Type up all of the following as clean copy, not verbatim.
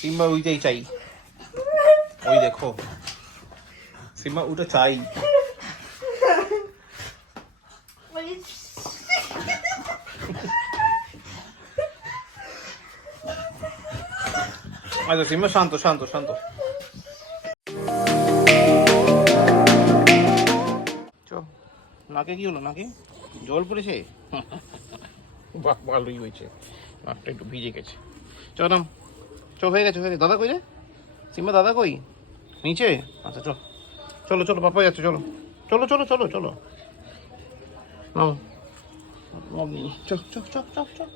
Simba ওইটাই চাই, ওই দেখো সিম্বা ওটা চাই। আচ্ছা সিম্বা শান্ত শান্ত শান্ত। চ নাকে কি হলো, নাকে জল পড়েছে? বাহ ভালোই হয়েছে, নাকটা একটু ভিজে গেছে। চ নাম, চ হয়ে গেছে হয়ে গেছে। দাদা কই রে সিম্বা, দাদা কই? নিচে? আচ্ছা চল, চলো চলো পাপা যাচ্ছে, চলো চলো চলো চলো চলো নাও। চল চল চল চল চল।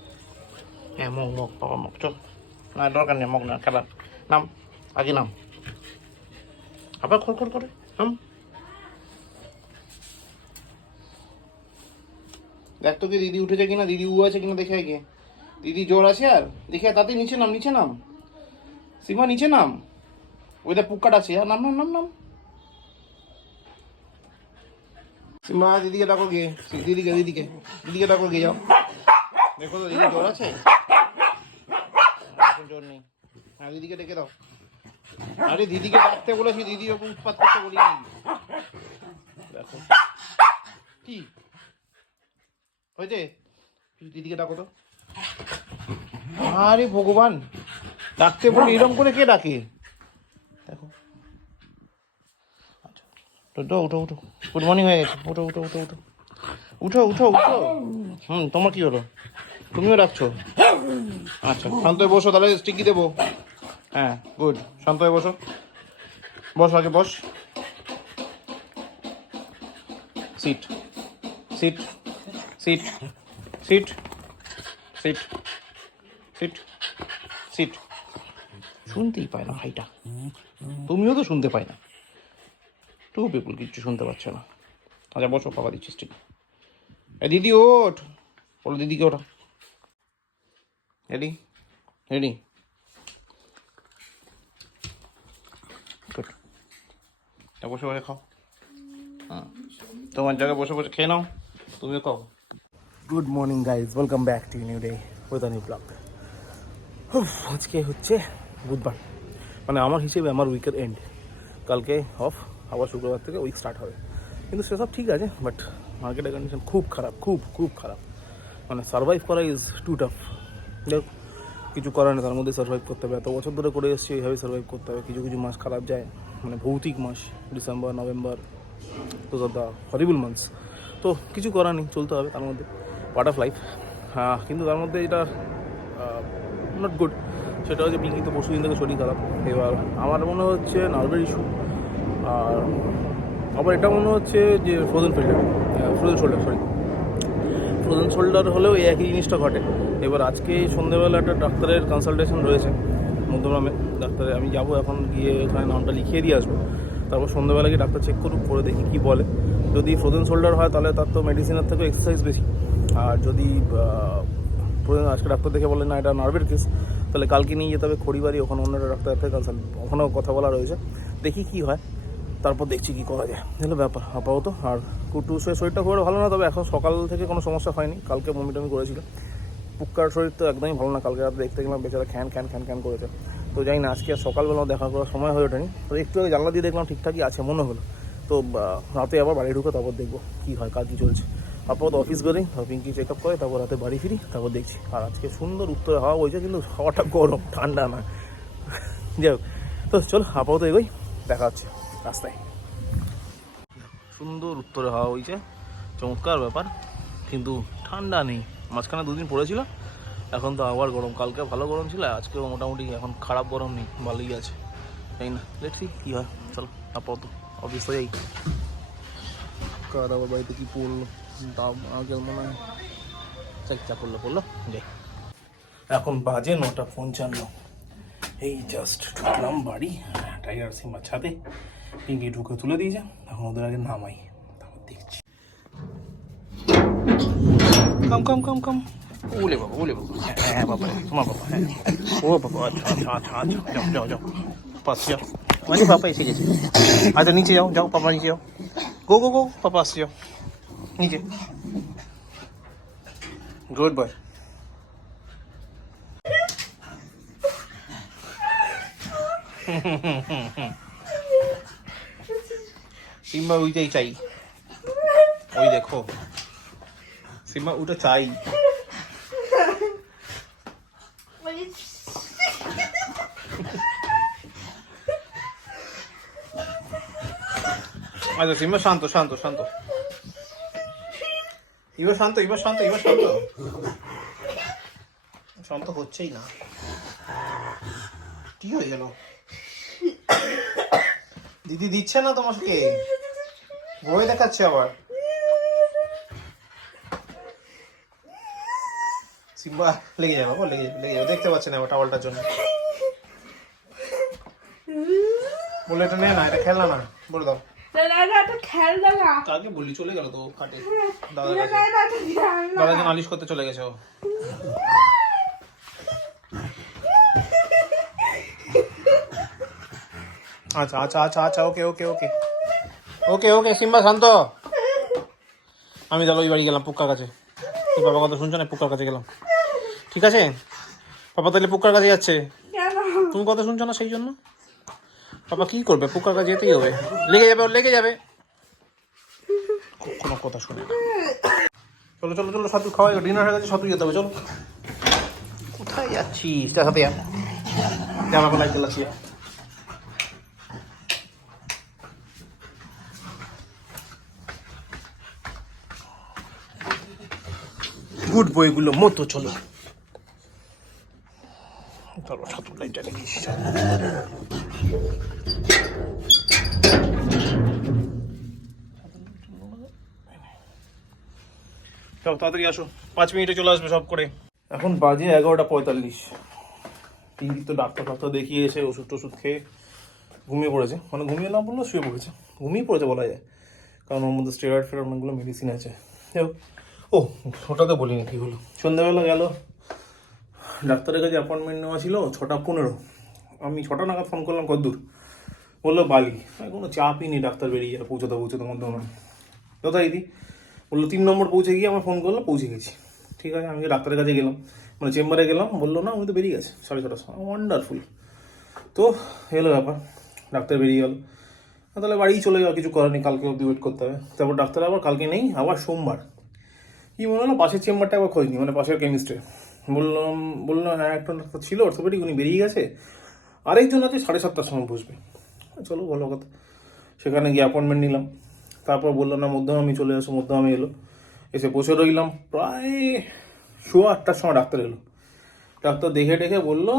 হ্যাঁ মগ মগ পাপা মগ, চল। না দরকার নেই মগ না, খেলা। নাম আগে নাম, আবার খড় খড় করে নাম। দেখ তো কি দিদি উঠেছে কিনা, দিদি উ আছে কিনা দেখে গিয়ে। দিদি জ্বর আছে আর দেখে তাতে নিচে নাম, নিচে নাম সিমা, নিচে নাম। ওই দেখ পুক্কাট আছে, আর নাম নাম নাম নাম। সিমা দিদিকে ডাকো গিয়ে, দিদিকে দিদিকে দিদিকে ডাকো গিয়ে, যাও দেখো তো দিদি জ্বর আছে, এখন জ্বর নেই। হ্যাঁ দিদিকে ডেকে দাও। আরে দিদিকে ডাকতে বলেছি, দিদি ওকে উৎপাত করতে বলিনি। দেখো কি হয়েছে, দিদিকে ডাকো তো। আরে ভগবান, ডাকতে বলি এরকম করে কে ডাকে? দেখো আচ্ছা উঠো উঠো উঠো, গুড মর্নিং হয়ে গেছে, উঠো উঠো উঠো উঠো উঠো উঠো উঠো। তোমার কি হলো, তুমিও ডাকছো? আচ্ছা শান্ত হয়ে বসো, তাহলে স্টিকি দেবো। হ্যাঁ গুড, শান্ত হয়ে বসো, বস আগে বস। Sit sit sit sit sit sit sit. শুনতেই পায় না ভাইটা, তুমিও তো শুনতে পাই না, টু পিপুল কিচ্ছু শুনতে পাচ্ছে না। আচ্ছা বসো, পাপা দিচ্ছিস ঠিক। দিদি ওঠ, বলো দিদিকে ওঠা। Ready ready, good. বসে বসে খাও, হ্যাঁ তোমার জায়গায় বসে বসে খেয়ে নাও, তুমিও খাও। Good morning guys, welcome back to new day with a new blog. আজকে হচ্ছে বুধবার, মানে আমার হিসেবে আমার উইকের এন্ড। কালকে অফ, আবার শুক্রবার থেকে উইক স্টার্ট হবে। কিন্তু সেসব ঠিক আছে, বাট মার্কেটের কন্ডিশন খুব খারাপ, খুব খুব খারাপ। মানে সার্ভাইভ করা ইজ টু টাফ। দেখ কিছু করার নেই, তার মধ্যে সার্ভাইভ করতে হবে। এত বছর ধরে করে এসেছি, এইভাবে সার্ভাইভ করতে হবে। কিছু কিছু মাস খারাপ যায়, মানে ভৌতিক মাস, ডিসেম্বর নভেম্বর, তো দ্য হরিবল মান্থস। তো কিছু করার নেই, চলতে হবে, তার মধ্যে পার্ট অফ লাইফ। হ্যাঁ কিন্তু তার মধ্যে এটা নট গুড, সেটা হচ্ছে পিঙ্কি তো পরশু দিন থেকে শরীর খারাপ। এবার আমার মনে হচ্ছে নার্ভের ইস্যু, আর আবার এটা মনে হচ্ছে যে ফ্রোজেন শোল্ডার হলেও এই একই জিনিসটা ঘটে। এবার আজকে সন্ধ্যেবেলা একটা ডাক্তারের কনসালটেশন রয়েছে মধ্যগ্রামে ডাক্তারে, আমি যাবো এখন, গিয়ে ওখানে নামটা লিখিয়ে দিয়ে আসবো। তারপর সন্ধ্যেবেলা গিয়ে ডাক্তার চেক করুক, করে দেখি কী বলে। যদি ফ্রোজেন শোল্ডার হয় তাহলে তার তো মেডিসিনের থেকেও এক্সারসাইজ বেশি। আর যদি আজকে ডাক্তার দেখে বলে না এটা নার্ভের কেস, তাহলে কালকে নিয়ে যেতে হবে খড়িবাড়ি, ওখানে অন্য একটা ডাক্তার থেকে কনসাল্ট, ওখানেও কথা বলা রয়েছে। দেখি কী হয়, তারপর দেখছি কী করা যায়, এগুলো ব্যাপার আপাতত। আর কুটুসের শরীরটা খুব ভালো না, তবে এখন সকাল থেকে কোনো সমস্যা হয়নি। কালকে বমিটমি করেছিল। পুক্কার শরীর তো একদমই ভালো না, কালকে রাতে দেখতে গেলাম বেচারা খ্যান খ্যান খ্যান খ্যান করেছে। তো জানি না, আজকে আর সকালবেলাও দেখা করার সময় হয়ে ওঠেনি। তো একটু আগে জানলা দিয়ে দেখলাম ঠিকঠাকই আছে মনে হলো। তো রাতে আবার বাড়ি ঢুকে তারপর দেখবো কী হয়, কার কী চলছে। আপাতত অফিস বেরোই, পিঙ্কি চেক আপ করে, তারপর রাতে বাড়ি ফিরি, তারপর দেখছি। আর আজকে সুন্দর উত্তরে হাওয়া বইছে, কিন্তু হাওয়াটা গরম, ঠান্ডা না। যাই হোক, তো চলো আপাতত এগোই, দেখা হচ্ছে রাস্তায়। সুন্দর উত্তরে হাওয়া বইছে, চমৎকার ব্যাপার, কিন্তু ঠান্ডা নেই। মাঝখানে দুদিন পড়েছিল, এখন তো আবার গরম। কালকে ভালো গরম ছিল, আজকেও মোটামুটি এখন খারাপ গরম নেই, ভালোই আছে। তাই না, লেটস সি কী হয়। চলো আপাতত অফিস হয়ে যাই। কার আবার বাড়িতে কী পড়লো, তাও আগে মনে হয় চা পড়লো যাই। এখন বাজে 9:55, এই জাস্ট ঢুকলাম বাড়ি। টাইগার সিম্বা ছাদে, পিঙ্কি ঢুকে তুলে দিয়েছে, এখন ওদের আগে নামাই, তারপর দেখছি। কাম কাম কাম কাম, ওলে বাবা ওলে বাবা, হ্যাঁ বাবা তোমার বাবা, হ্যাঁ ও বাবা, আচ্ছা আচ্ছা আচ্ছা আচ্ছা, যাও যাও যাও পাস যাও, মানে পাপা এসে গেছে। আচ্ছা নিচে যাও, যাও পাপা নিচে যাও, গো গো গো, পাপা আসছে, যাও নিচে, গুড বয়। সিম্বা ওইটাই চাই, ওই দেখো সিম্বা ওটা চাই। আচ্ছা সিম্বা শান্ত শান্ত শান্ত, এবার শান্ত এবার শান্ত এবার শান্ত, শান্ত হচ্ছেই না, কি হয়ে গেল? দিদি দিচ্ছে না তোমাকে, বই দেখাচ্ছে আবার। সিম্বা লেগে যাবে, ও লেগে যাবে লেগে যাবে, দেখতে পাচ্ছে না আবার টাওয়ালটার জন্য। বলে এটা নে না, এটা খেলনা না, বলে দাও। আগে বললি, চলে গেল তো কাটে, দাদার কাছে নালিশ করতে চলে গেছে ও। আচ্ছা আচ্ছা আচ্ছা আচ্ছা, ওকে ওকে ওকে ওকে ওকে সিম্বা শান্ত। আমি চলো ওই বাড়ি গেলাম পুক্কার কাছে, তুই বাবা কথা শুনছো না, পুক্কার কাছে গেলাম, ঠিক আছে? পাপা তাহলে পুক্কার কাছে যাচ্ছে, তুমি কথা শুনছো না সেই জন্য। পাপা কি করবে, পুক্কার কাছে যেতেই হবে, লেগে যাবে ওর লেগে যাবে, কোনো কথা শুনে না। চলো চলো চলো, সাতু খাওয়াই, ডিনার হয়ে গেছে, সাতু যেতে হবে, চলো। কোথায় যাচ্ছিস? দেখাতে যা, জামা লাইট জ্বালাচ্ছি। গুড বইগুলো মতো চলো চলো, সাতু লাইট জ্বালিয়ে সব তাড়াতাড়ি আসো, 5 মিনিটে চলে আসবে সব করে। এখন বাজে 11:45। তিন তো ডাক্তার দেখিয়ে এসে ওষুধ টষুধ খেয়ে ঘুমিয়ে পড়েছে, মানে ঘুমিয়ে না বললেও শুয়ে পড়েছে, ঘুমিয়ে পড়েছে বলা যায়, কারণ ওর মধ্যে স্টেরয়েড ফেরয়েড অনেকগুলো মেডিসিন আছে। ও ওটা তো বলিনি কী হলো, সন্ধ্যাবেলা গেল ডাক্তারের কাছে, অ্যাপয়েন্টমেন্ট নেওয়া ছিল 6:15। আমি 6টা নাগাদ ফোন করলাম, কদ্দূর? বললো বালি। কোনো চাপই নেই, ডাক্তার বেরিয়ে যাবে পৌঁছতে মধ্যে নয়, যথারীতি বললো 3 নম্বর পৌঁছে গিয়ে আমার ফোন করলো, পৌঁছে গেছি। ঠিক আছে, আমি ডাক্তারের কাছে গেলাম, মানে চেম্বারে গেলাম, বললো না উনি তো বেরিয়ে গেছে 6:30 সময়। ওয়ান্ডারফুল। তো এলো ব্যাপার, ডাক্তার বেরিয়ে গেল, তাহলে বাড়ি চলে যাওয়া, কিছু করার নেই, কালকে অব্দি ওয়েট করতে হবে। তারপর ডাক্তার আবার কালকে নেই, আবার সোমবার। কী মনে হলো, পাশের চেম্বারটা আবার খোঁজ নি, মানে পাশের কেমিস্ট্রি। বললো হ্যাঁ একটা ডাক্তার ছিল অর্থোপেডিক, উনি বেরিয়ে গেছে, আরেকজন আছে 7:30টার সময় বসবে। চলো ভালো কথা, সেখানে গিয়ে অ্যাপয়েন্টমেন্ট নিলাম। তারপর বললো না মধ্যমে চলে আসো, মধ্যমে এলো, এসে বসে রইলাম, প্রায় 8:15টার সময় ডাক্তার এলো। ডাক্তার দেখে টেখে বললো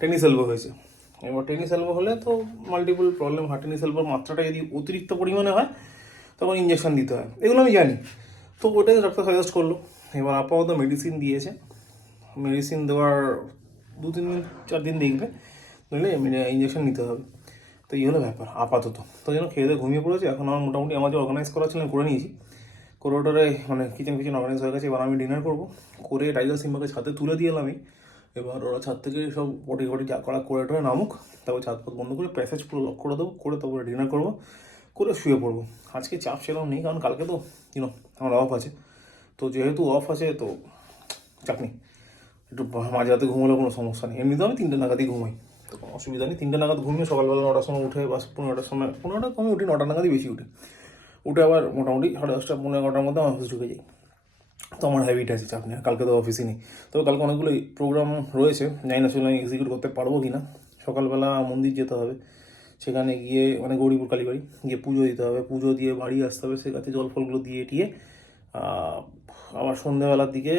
টেনিস এলবো হয়েছে। এবার টেনিস এলবো হলে তো মাল্টিপল প্রবলেম হয়, টেনিস এলবোর মাত্রাটা যদি অতিরিক্ত পরিমাণে হয় তখন ইঞ্জেকশন দিতে হয়, এগুলো আমি জানি। তো ওটাই ডাক্তার সাজেস্ট করলো। এবার আপাতত মেডিসিন দিয়েছে, মেডিসিন দেওয়ার 2-4 দিন দেখবে, নইলে ইঞ্জেকশন নিতে হবে। তো এই হলো ব্যাপার আপাতত। তো যেন খেয়ে দিয়ে ঘুমিয়ে পড়েছে। এখন আমার মোটামুটি আমার যে অর্গানাইজ করা ছিল করে নিয়েছি, কোরিডোরে মানে কিচেন অর্গানাইজ হয়ে গেছে। এবার আমি ডিনার করবো, করে টাইগার সিম্বাকে ছাদে তুলে দিয়ে এলাম আমি। এবার ওরা ছাদ থেকে সব পটি যা করা করে টোরে নামুক, তারপর ছাদ পথ বন্ধ করে প্যাসেজ পুরো লক করে দেবো, করে তারপরে ডিনার করবো, করে শুয়ে পড়বো। আজকে চাপ সেরকম নেই, কারণ কালকে তো আমার অফ আছে। তো যেহেতু অফ আছে তো চাপ নেই, একটু মাঝরাতে ঘুমালেও কোনো সমস্যা নেই। এমনিতেও আমি 3টে নাগাদই ঘুমাই, তো কোনো অসুবিধা নেই। 3টে নাগাদ ঘুমিয়ে সকালবেলা 9টার সময় উঠে, বা 15টার সময়, 15টা কমে উঠি, 9টা নাগাদই বেশি উঠি। উঠে আবার মোটামুটি 10:30 15-11টার মধ্যে আমার অফিস ঢুকে যাই। তো আমার হ্যাবিট আছে, চাপ নেই। কালকে তো অফিসই নেই, তবে কালকে অনেকগুলো প্রোগ্রাম রয়েছে, জানি না সেগুলো আমি এক্সিকিউট করতে পারবো কি না। সকালবেলা মন্দির যেতে হবে, সেখানে গিয়ে মানে গৌরীপুর কালীবাড়ি গিয়ে পুজো দিতে হবে, পুজো দিয়ে বাড়ি আসতে হবে, সে কাছে জল ফলগুলো দিয়ে টিয়ে আবার সন্ধ্যাবেলার দিকে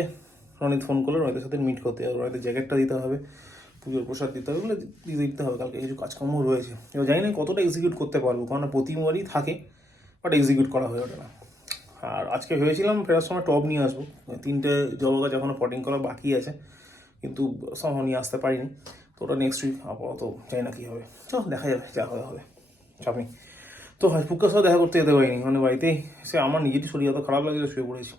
রনিত ফোন করলো, রনিতের সাথে মিট করতে হবে, রনিতের জ্যাকেটটা দিতে হবে, পুজোর প্রসাদ দিতে হবে, এগুলো দিতে হবে। কালকে কিছু কাজকর্ম রয়েছে, এবার জানি না কতটা এক্সিকিউট করতে পারবো, কারণ প্রতিবারই থাকে, বাট এক্সিকিউট করা হয়ে ওঠে না। আর আজকে ভেবেছিলাম ফেরার সময় টব নিয়ে আসবো, 3টে জবা গাছ এখনও পটিং করা বাকি আছে, কিন্তু সব নিয়ে আসতে পারিনি। তো ওটা নেক্সট উইক, আপাতত জানি না কী হবে, চল দেখা যাবে, যা হবে হবে, চাপ নেই। তো হয় পুক্কার সাথে দেখা করতে যেতে পারিনি, মানে বাড়িতেই সে আমার নিজেরই শরীর এত খারাপ লাগছে, শুয়ে পড়েছি।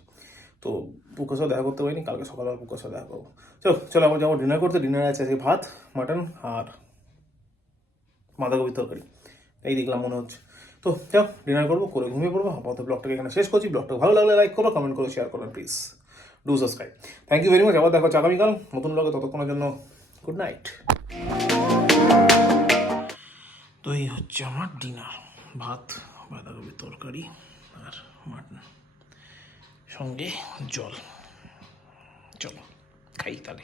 তো পুক্কার সাথে দেখা করতে পারিনি, কালকে সকালবেলা পুক্কার সাথে দেখা করবো। চলো আবার যাবো ডিনার করতে। ডিনারে আছে আজকে ভাত, মাটন আর বাঁধাকপির তরকারি, এই দেখলাম মনে হচ্ছে। তো যাও ডিনার করবো, করে ঘুমিয়ে পড়বো। আপাতত ব্লগটাকে এখানে শেষ করছি। ব্লগটা ভালো লাগলে লাইক করো, কমেন্ট করো, শেয়ার করো, please do subscribe. Thank you very much. আবার দেখো আগামীকাল নতুন ব্লগে, ততক্ষণের জন্য গুড নাইট। তো এই হচ্ছে আমার ডিনার, ভাত, বাঁধাকপির তরকারি আর মাটন, সঙ্গে জল। চলো খাই তাহলে।